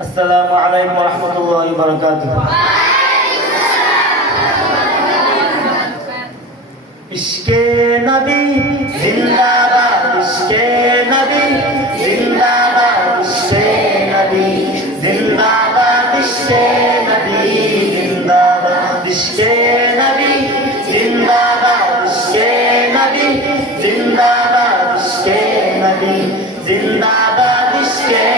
السلام عليكم ورحمة الله وبركاته. إشكي نبي زندابا إشكي نبي زندابا إشكي نبي زندابا إشكي نبي زندابا إشكي نبي زندابا إشكي نبي زندابا إشكي نبي زندابا إشكي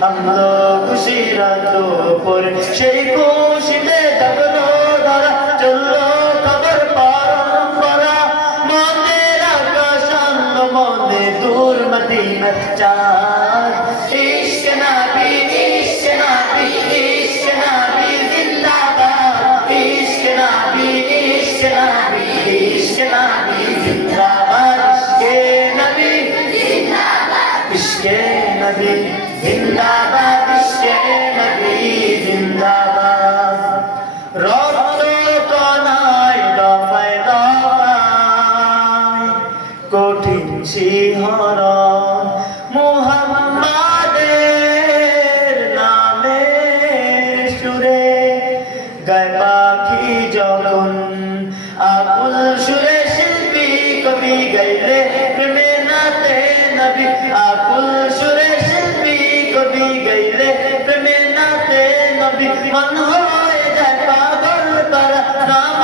হামলো খুশি রাত পরে সেই খুশিতে থাকল ধরা, চলল খবর পরম্পরা। মনের আকাশ আনলো মনে দূর মদিনার চাঁদ। ইশক নবী ইশক নবী ইশক নবী, জিন্দাবাদ। ইশক নবী ইশক নবী ইশক নবী, জিন্দাবাদ। নবী জিন্দাবাদ ইশকে নবী জিন্দাবাদ। রক্ত কণায় দফায় দফায় কঠিন শিহরণ মুহাম্মাদের নামে সুরে গায় পাখি যখন আকুল সুরে শিল্পী কবি গাইলে প্রেমে নাতে নবী कभी मन होए जाए पागल पर नाम